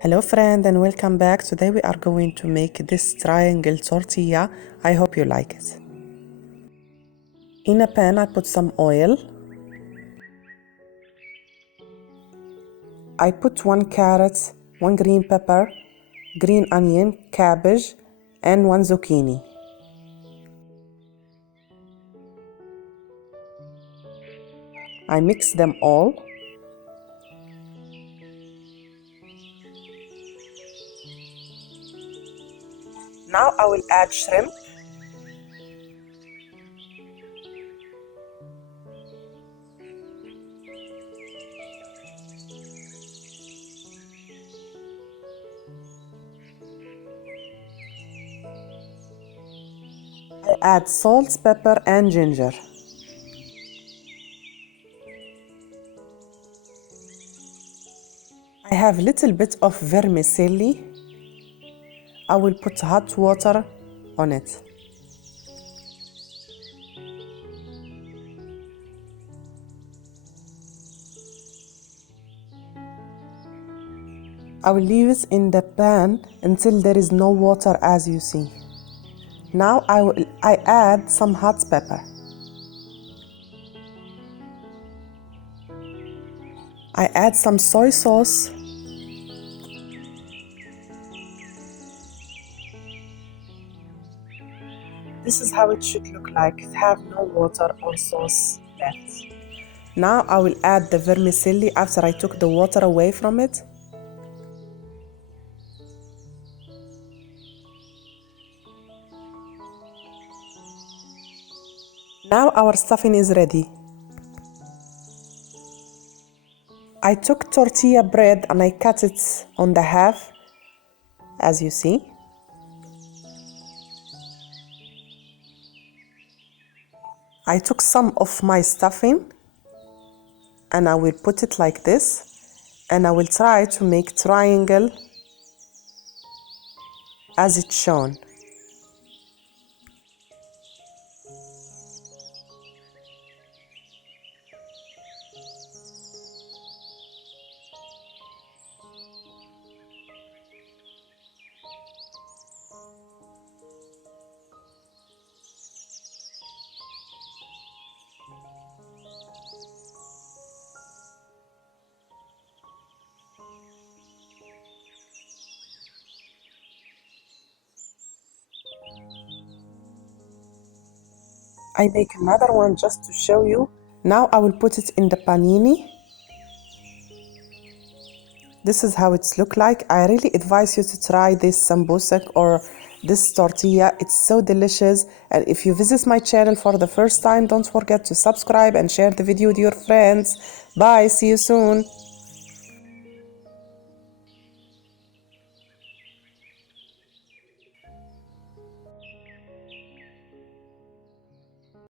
Hello friend and welcome back. Today we are going to make this triangle tortilla. I hope you like it. In a pan I put some oil. I put 1 carrot, 1 green pepper, green onion, cabbage and 1 zucchini. I mix them all. Now I will add shrimp. I add salt, pepper and ginger. I have a little bit of vermicelli. I will put hot water on it. I will leave it in the pan until there is no water, as you see. Now I add some hot pepper. I add some soy sauce. This is how it should look like. It have no water or sauce left. Now I will add the vermicelli after I took the water away from it. Now our stuffing is ready. I took tortilla bread and I cut it on the half, as you see. I took some of my stuffing and I will put it like this, and I will try to make triangle as it's shown. I make another one just to show you. Now I will put it in the panini. This is how it's look like. I really advise you to try this sambosa or this tortilla. It's so delicious. And if you visit my channel for the first time, don't forget to subscribe and share the video with your friends. Bye, see you soon.